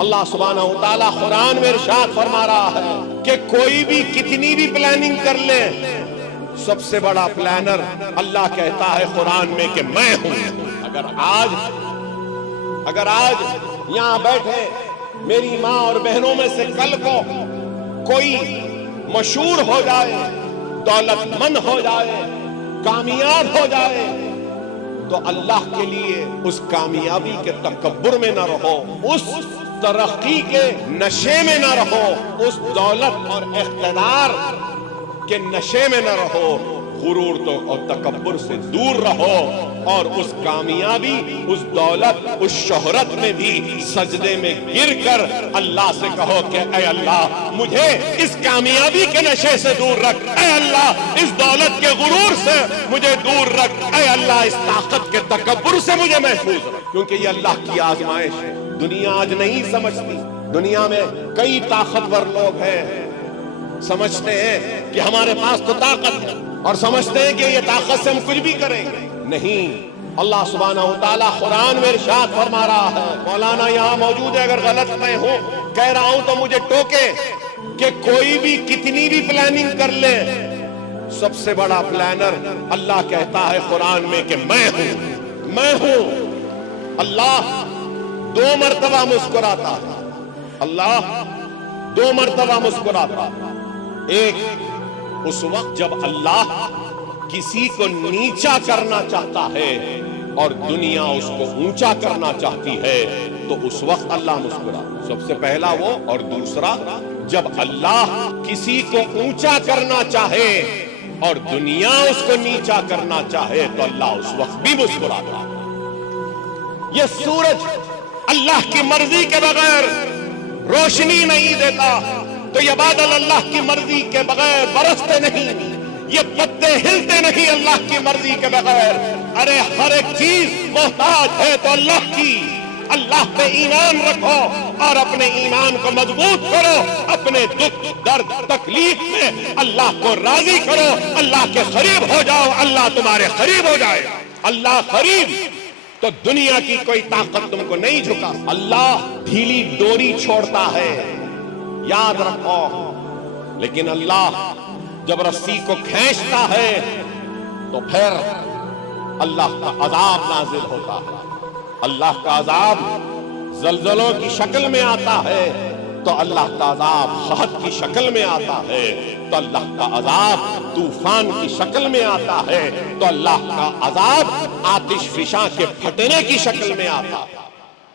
اللہ سبحانہ و تعالیٰ قرآن میں ارشاد فرما رہا ہے کہ کوئی بھی کتنی بھی پلاننگ کر لے، سب سے بڑا پلانر اللہ کہتا ہے قرآن میں کہ میں ہوں۔ اگر آج یہاں بیٹھے میری ماں اور بہنوں میں سے کل کو کوئی مشہور ہو جائے، دولت مند ہو جائے، کامیاب ہو جائے، تو اللہ کے لیے اس کامیابی کے تکبر میں نہ رہو، اس ترقی کے نشے میں نہ رہو، اس دولت اور اقتدار کے نشے میں نہ رہو، غرور تو اور تکبر سے دور رہو، اور اس کامیابی، اس دولت، اس شہرت میں بھی سجدے میں گر کر اللہ سے کہو کہ اے اللہ مجھے اس کامیابی کے نشے سے دور رکھ، اے اللہ اس دولت کے غرور سے مجھے دور رکھ، اے اللہ اس طاقت کے تکبر سے مجھے محفوظ رکھ، کیونکہ یہ اللہ کی آزمائش ہے۔ دنیا آج نہیں سمجھتی، دنیا میں کئی طاقتور لوگ ہیں، سمجھتے ہیں کہ ہمارے پاس تو طاقت ہے، اور سمجھتے ہیں کہ یہ طاقت سے ہم کچھ بھی کریں گے۔ نہیں، اللہ سبحانہ و تعالیٰ قرآن میں ارشاد فرما رہا ہے، مولانا یہاں موجود ہے، اگر غلط میں ہوں کہہ رہا ہوں تو مجھے ٹوکے، کہ کوئی بھی کتنی بھی پلاننگ کر لے، سب سے بڑا پلانر اللہ کہتا ہے قرآن میں کہ میں ہوں۔ اللہ 2 مرتبہ مسکراتا ہے، اللہ 2 مرتبہ مسکراتا ہے۔ ایک اس وقت جب اللہ کسی کو نیچا کرنا چاہتا ہے اور دنیا اس کو اونچا کرنا چاہتی ہے، تو اس وقت اللہ مسکراتا، سب سے پہلا وہ، اور دوسرا جب اللہ کسی کو اونچا کرنا چاہے اور دنیا اس کو نیچا کرنا چاہے تو اللہ اس وقت بھی مسکراتا۔ یہ سورج اللہ کی مرضی کے بغیر روشنی نہیں دیتا، تو یہ بادل اللہ کی مرضی کے بغیر برستے نہیں، یہ پتے ہلتے نہیں اللہ کی مرضی کے بغیر۔ ارے ہر ایک چیز محتاج ہے تو اللہ کی۔ اللہ پہ ایمان رکھو اور اپنے ایمان کو مضبوط کرو، اپنے دکھ، درد، تکلیف میں اللہ کو راضی کرو، اللہ کے قریب ہو جاؤ، اللہ تمہارے قریب ہو جائے۔ اللہ قریب تو دنیا کی کوئی طاقت تم کو نہیں جھکا۔ اللہ ڈھیلی ڈوری چھوڑتا ہے، یاد رکھو، لیکن اللہ جب رسی کو کھینچتا ہے تو پھر اللہ کا عذاب نازل ہوتا ہے۔ اللہ کا عذاب زلزلوں کی شکل میں آتا ہے تو اللہ کا عذاب قحط کی شکل میں آتا ہے، تو اللہ کا عذاب طوفان کی شکل میں آتا ہے، تو اللہ کا عذاب آتش فشاں کے پھٹنے کی شکل میں آتا ہے۔